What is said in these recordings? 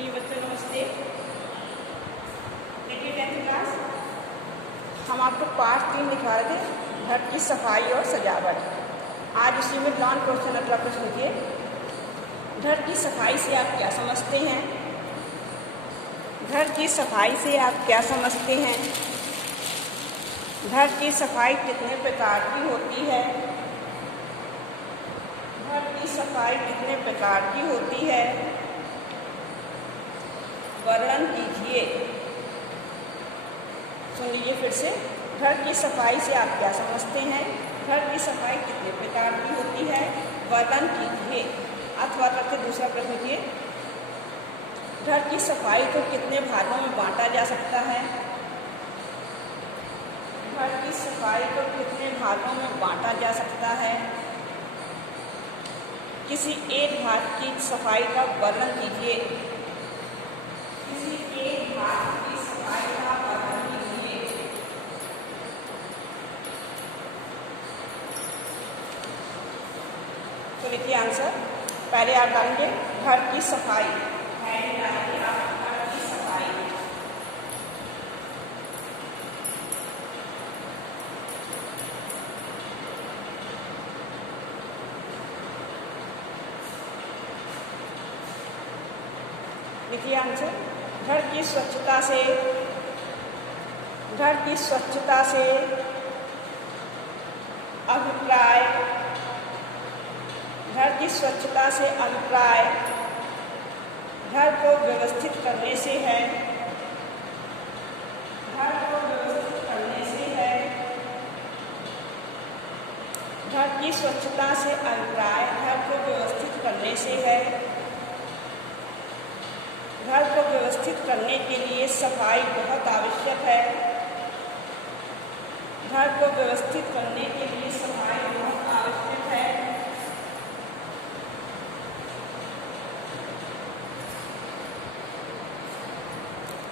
प्रिय बच्चों नमस्ते। देखिए 10th क्लास हम आपको पार्ट 3 लिखा रहे थे, घर की सफाई और सजावट। आज इसी में लॉन्ग क्वेश्चन अगला प्रश्न लिखिए। घर की सफाई से आप क्या समझते हैं? घर की सफाई से आप क्या समझते हैं? घर की सफाई कितने प्रकार की होती है? घर की सफाई कितने प्रकार की होती है? वर्णन कीजिए। सुन लीजिए फिर से। घर की सफाई से आप क्या समझते हैं? घर की सफाई कितने प्रकार की होती है? वर्णन कीजिए। अथवा करके दूसरा प्रश्न कीजिए। घर की सफाई को कितने भागों में बांटा जा सकता है? घर की सफाई को कितने भागों में बांटा जा सकता है? किसी एक भाग की सफाई का वर्णन कीजिए। किसी एक भाग की सफाई का वर्णन कीजिए। तो लिखिए आंसर। पहले आप डालेंगे घर की सफाई। डालेंगे आप घर की सफाई। लिखिए आंसर। घर की स्वच्छता से अभिप्राय। घर की स्वच्छता से अभिप्राय घर को व्यवस्थित करने से है। घर को व्यवस्थित करने से है। घर की स्वच्छता से अभिप्राय घर को व्यवस्थित करने से है। घर को व्यवस्थित करने के लिए सफाई बहुत आवश्यक है। घर को व्यवस्थित करने के लिए सफाई बहुत आवश्यक है।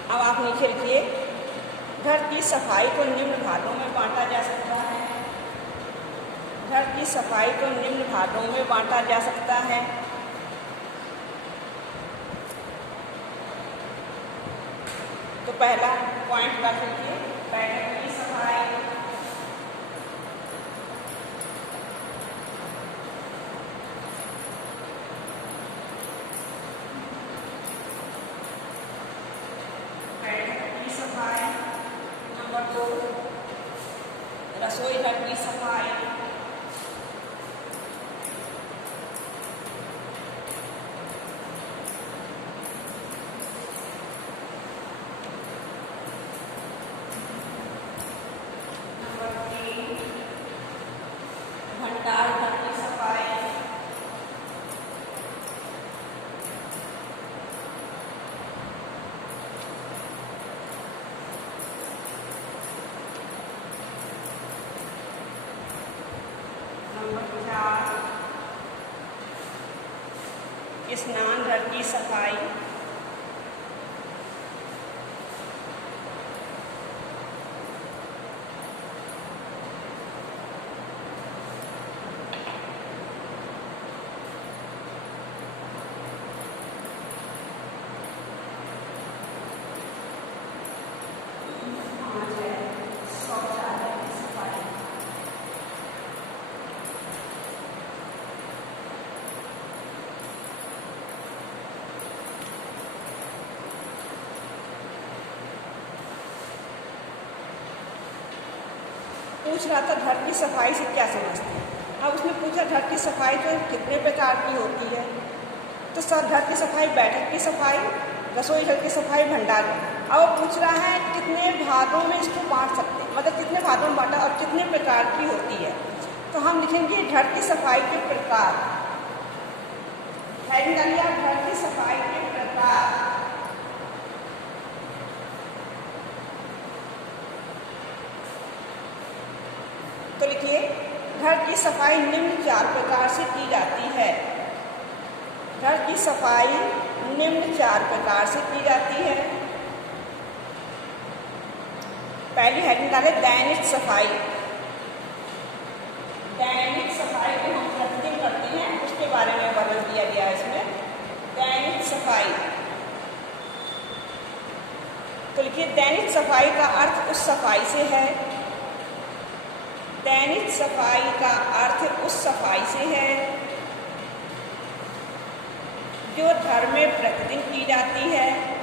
अब आप नीचे लिखिए। घर की सफाई को निम्न भागों में बांटा जा सकता है। घर की सफाई को निम्न भागों में बांटा जा सकता है। तो पहला पॉइंट कर लीजिए। बैठक की सफाई। बैठक की सफाई। नंबर 2 रसोई घर की सफाई। भंडार घर की सफाई। नंबर 4 स्नान घर की सफाई। पूछ रहा था घर की सफाई से क्या समझते हैं। अब उसने पूछा घर की सफाई तो कितने प्रकार की होती है। तो सर घर की सफाई, बैठक की सफाई, रसोई घर की सफाई, भंडार। अब वो पूछ रहा है कितने भागों में इसको बांट सकते हैं, मतलब कितने भागों में बांटा और कितने प्रकार की होती है। तो हम लिखेंगे घर की सफाई के प्रकार। हेडिंग डालिए आप, घर की सफाई के प्रकार। तो लिखिए घर की सफाई निम्न 4 प्रकार से की जाती है। घर की सफाई निम्न 4 प्रकार से की जाती है। पहली हेडिंग डाले दैनिक सफाई। दैनिक सफाई को हम प्रतिदिन करते हैं, उसके बारे में वर्णन दिया गया है इसमें। दैनिक सफाई। तो लिखिए, दैनिक सफाई का अर्थ उस सफाई से है। दैनिक सफाई का अर्थ उस सफाई से है जो घर में प्रतिदिन की जाती है।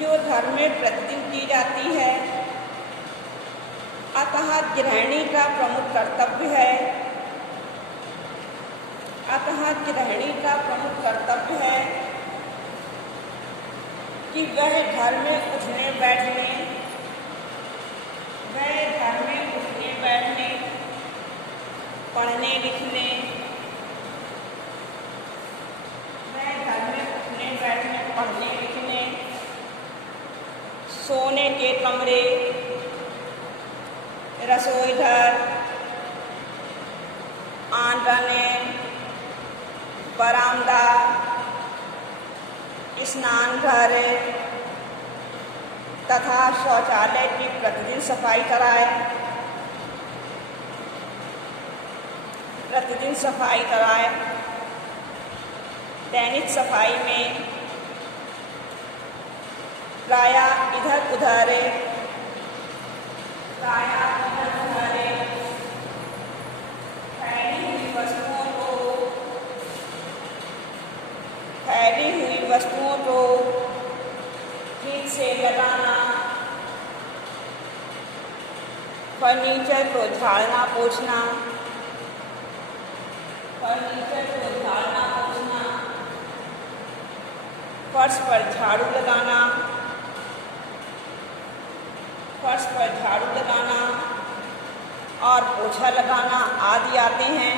जो घर में प्रतिदिन की जाती है। अतः गृहिणी का प्रमुख कर्तव्य है। अतः गृहिणी का प्रमुख कर्तव्य है कि वह घर में उठने बैठने पढ़ने लिखने पढ़ने लिखने, सोने के कमरे, रसोई घर, आंगन, बरामदा, स्नान घर तथा शौचालय की प्रतिदिन सफाई कराए। प्रतिदिन सफाई कराए। दैनिक सफाई में प्रायः इधर उधर फैली हुई वस्तुओं को ठीक से लगाना, फर्नीचर को झाड़ना पोंछना, फर्श पर झाड़ू लगाना और पोछा लगाना आदि आते हैं।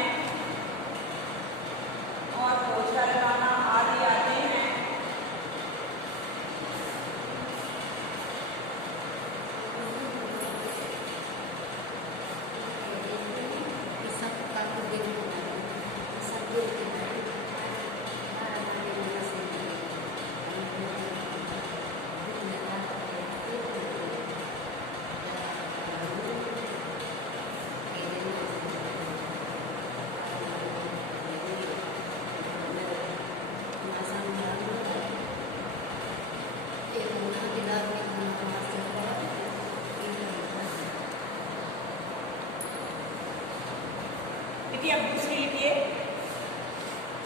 अब दूसरी लिखिए,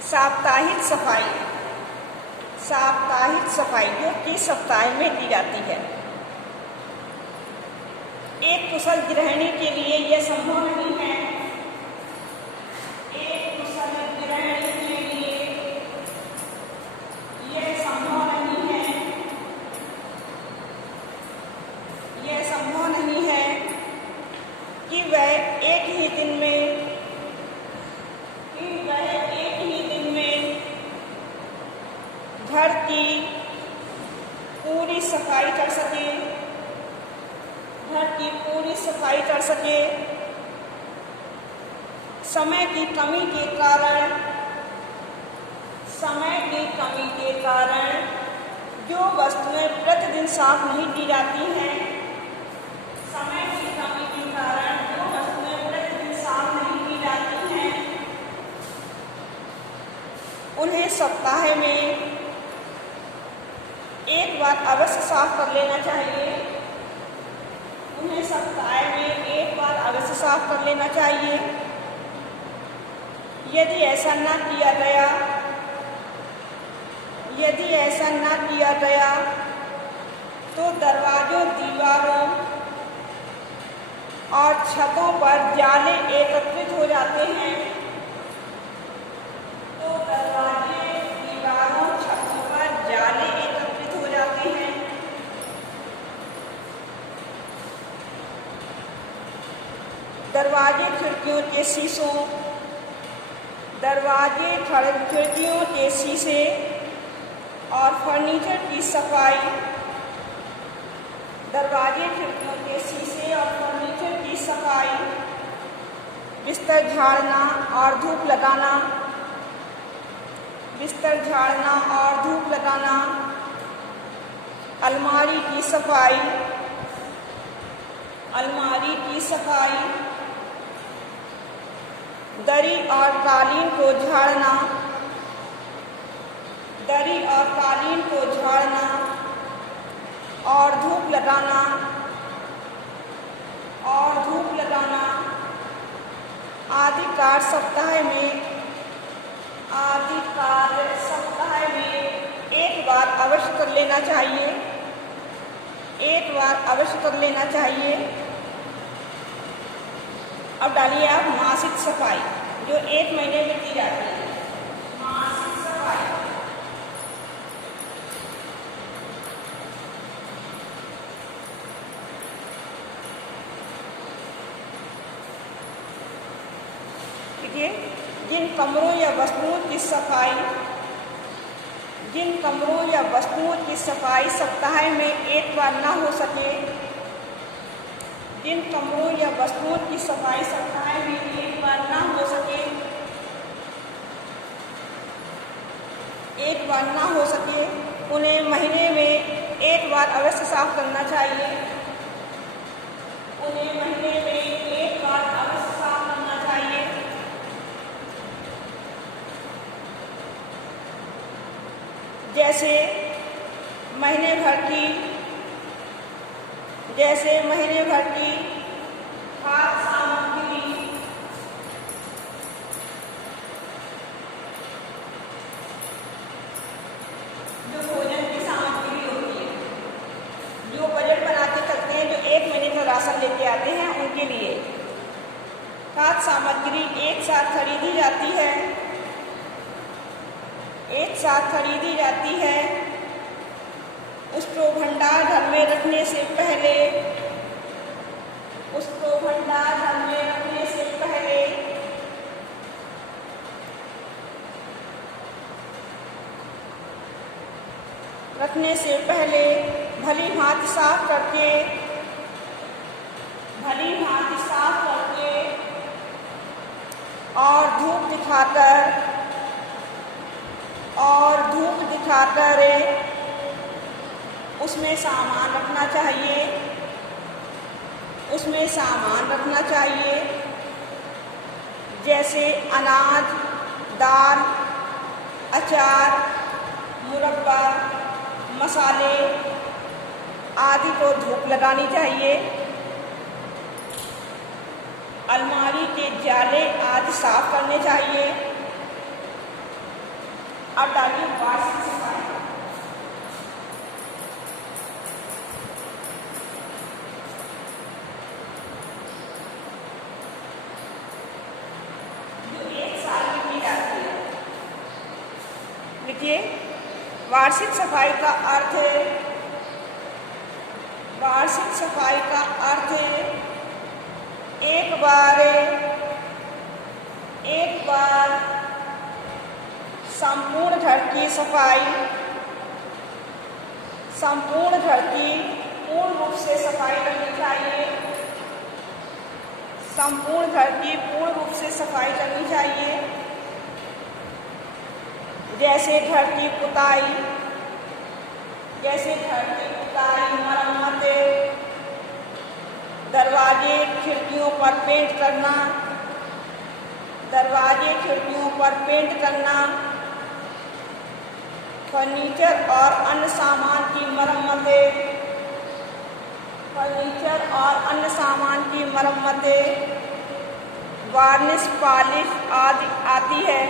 साप्ताहिक सफाई। साप्ताहिक सफाई जो कि सप्ताह में की जाती है। एक कुशल गृहिणी के लिए यह संभव नहीं है। एक कुशल गृहिणी के लिए यह संभव नहीं है। यह संभव नहीं है कि वह एक ही दिन में घर की पूरी सफाई कर सके। समय की कमी के कारण जो वस्तुएं प्रतिदिन साफ नहीं की जाती हैं, उन्हें सप्ताह में एक बार अवश्य साफ कर लेना चाहिए। यदि ऐसा न किया गया तो दरवाजों, दीवारों और छतों पर जाले एकत्रित हो जाते हैं। दरवाजे, खिड़कियों के शीशे और फर्नीचर की सफाई। बिस्तर झाड़ना और धूप लगाना। अलमारी की सफाई। दरी और कालीन को झाड़ना। और धूप लगाना आदि कार्य सप्ताह में एक बार अवश्य कर लेना चाहिए। अब डालिए आप मासिक सफाई, जो 1 महीने में की जाती है। मासिक सफाई, देखिए, जिन कमरों या वस्तुओं की सफाई सप्ताह में एक बार न हो सके, उन्हें महीने में एक बार अवश्य साफ करना चाहिए। जैसे महीने भर की खाद्य सामग्री, जो भोजन की सामग्री होती है, जो बजट बनाते करते हैं, जो 1 महीने का राशन लेके आते हैं, उनके लिए खाद्य सामग्री एक साथ खरीदी जाती है। उसको भंडार घर में रखने से पहले भली भांति साफ करके और धूप दिखाकर उसमें सामान रखना चाहिए। जैसे अनाज, दाल, अचार, मुरब्बा, मसाले आदि को धूप लगानी चाहिए। अलमारी के जाले आदि साफ करने चाहिए। अब डालिए वार्षिक सफाई। जो 1 साल में की जाती है। देखिए, वार्षिक सफाई का अर्थ है एक बार संपूर्ण घर की पूर्ण रूप से सफाई करनी चाहिए। जैसे घर की पुताई, मरम्मतें, दरवाजे खिड़कियों पर पेंट करना, फर्नीचर और अन्य सामान की मरम्मतें, वार्निश पॉलिश आदि आती है।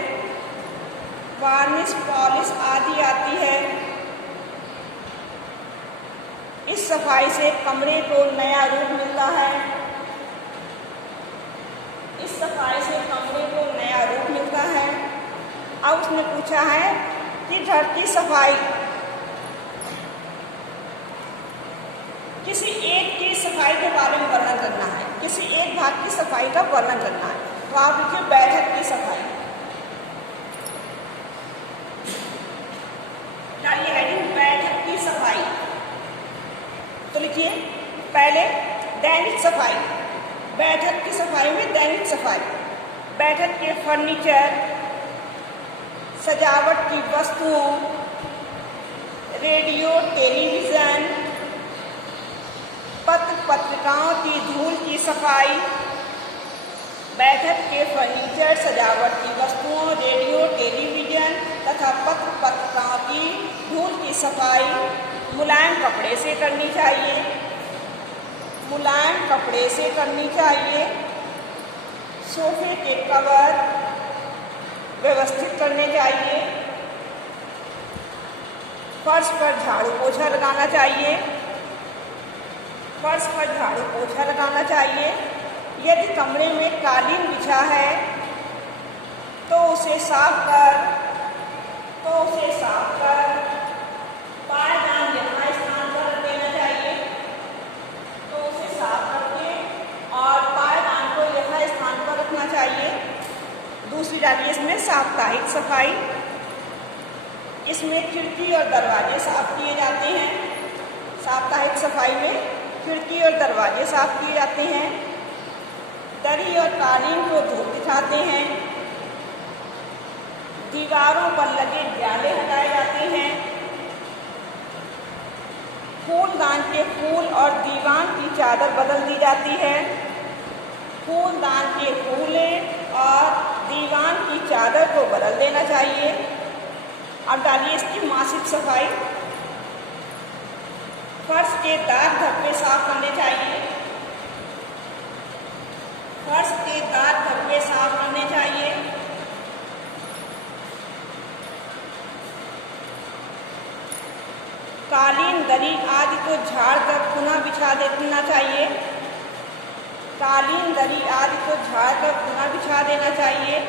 इस सफाई से कमरे को नया रूप मिलता है। अब उसने पूछा है कि घर की सफाई, किसी एक की सफाई के बारे में वर्णन करना है, किसी एक भाग की सफाई का वर्णन करना है। तो आप लिखिए बैठक की सफाई। डालिए हेडिंग बैठक की सफाई। तो लिखिए पहले दैनिक सफाई। बैठक की सफाई में दैनिक सफाई, बैठक के फर्नीचर, सजावट की वस्तुओं, रेडियो, टेलीविज़न, पत्रिकाओं की धूल की सफाई। बैठक के फर्नीचर, सजावट की वस्तुओं, रेडियो, टेलीविज़न तथा पत्रिकाओं की धूल की सफाई मुलायम कपड़े से करनी चाहिए, मुलायम कपड़े से करनी चाहिए। सोफे के कवर व्यवस्थित करने चाहिए। फर्श पर झाड़ू पोछा लगाना चाहिए, फर्श पर झाड़ू पोछा लगाना चाहिए। यदि कमरे में कालीन बिछा है तो उसे साफ कर पायदान यथा स्थान पर रख देना चाहिए, तो उसे साफ करके और पायदान को यथा स्थान पर रखना चाहिए। दूसरी डालिए इसमें साप्ताहिक सफाई। इसमें खिड़की और दरवाजे साफ किए जाते हैं। साप्ताहिक सफाई में खिड़की और दरवाजे साफ किए जाते हैं। दरी और कालीन को धूप दिखाते हैं। दीवारों पर लगे जाले हटाए जाते हैं। फूलदान के फूल और दीवान की चादर बदल दी जाती है। फूलदान के फूले और दीवान की चादर को बदल देना चाहिए। अब डालिए इसकी मासिक सफाई। फर्श के दाग धब्बे साफ करने चाहिए, फर्श के दाग धब्बे साफ करने चाहिए। कालीन, दरी आदि को झाड़ कर पुनः बिछा देना चाहिए। कालीन, दरी आदि को झाड़ कर पुनः बिछा देना चाहिए।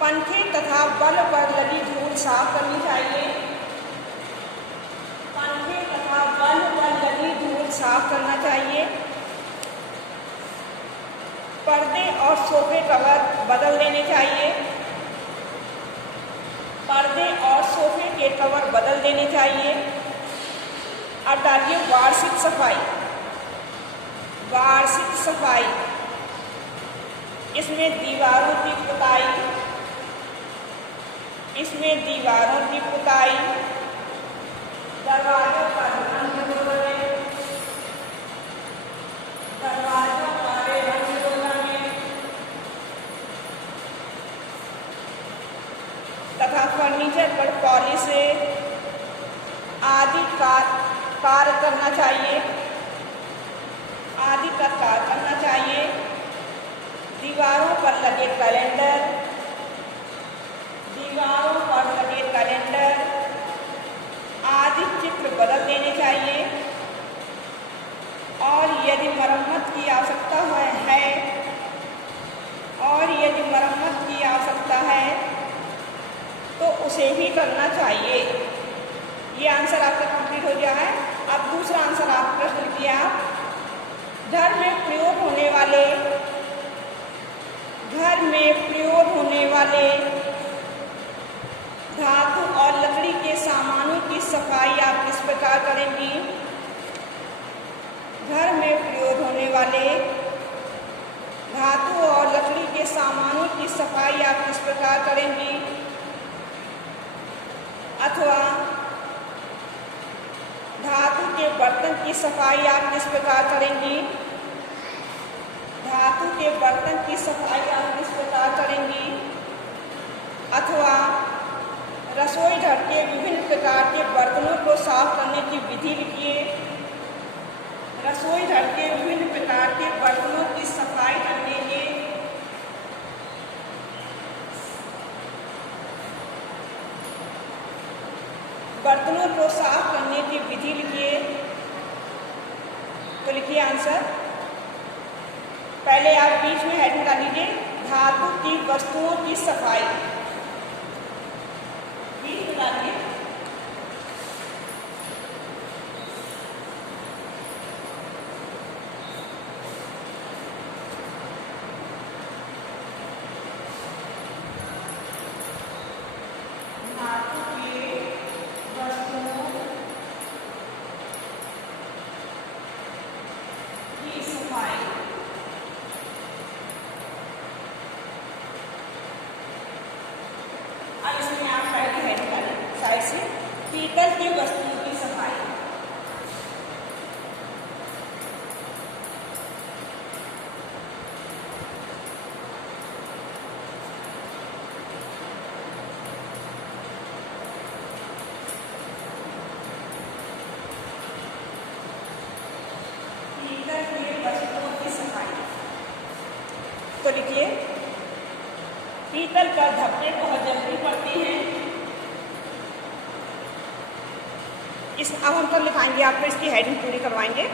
पंखे तथा बल्ब पर लगी धूल साफ करनी चाहिए। पंखे तथा बल्ब पर लगी धूल साफ करना चाहिए। पर्दे और सोफे कवर बदल देने चाहिए। पर्दे और सोफे के कवर बदल देने चाहिए। अब डालिए वार्षिक सफाई। वार्षिक सफाई, इसमें दीवारों की पुताई, इसमें दीवारों की पुताई, दरवाजों का रंग बदलने, दरवाजों का रंग बदलने तथा फर्नीचर पर पॉलिश आदि का कार्य करना चाहिए, आदि का कार्य करना चाहिए। दीवारों पर लगे कैलेंडर, दीवारों पर लगे कैलेंडर आदि चित्र बदल देने चाहिए। और यदि मरम्मत की आवश्यकता है और यदि मरम्मत की आवश्यकता है तो उसे भी करना चाहिए। ये आंसर आपका कंप्लीट हो गया है। अब दूसरा आंसर आप प्रश्न लिखिए। आप घर में प्रयोग होने वाले धातु और लकड़ी के सामानों की सफाई आप किस प्रकार करेंगी? घर में प्रयोग होने वाले धातु और लकड़ी के सामानों की सफाई आप किस प्रकार करेंगी? अथवा धातु के बर्तन की सफाई आप किस प्रकार करेंगी? धातु के बर्तन की सफाई आप किस प्रकार करेंगी? अथवा रसोई घर के विभिन्न प्रकार के बर्तनों को साफ करने की विधि लिखिए। रसोई घर के विभिन्न प्रकार के बर्तनों की सफाई करने के बर्तनों को साफ करने की विधि लिखिए। तो लिखिए आंसर। पहले आप बीच में हेडिंग डाल लीजिए, धातु की वस्तुओं की सफाई। बीच में डालिए धातु की वस्तुओं की सफाई। अब इसमें आप पहले हेडिंग डालें साइड से, पीतल की वस्तुओं की सफाई। पीतल के बर्तनों की सफाई। तो लिखिए, पीतल पर धब्बे बहुत जल्दी पड़ते हैं। अब हम कल लिखाएंगे, आपको इसकी हेडिंग पूरी करवाएंगे।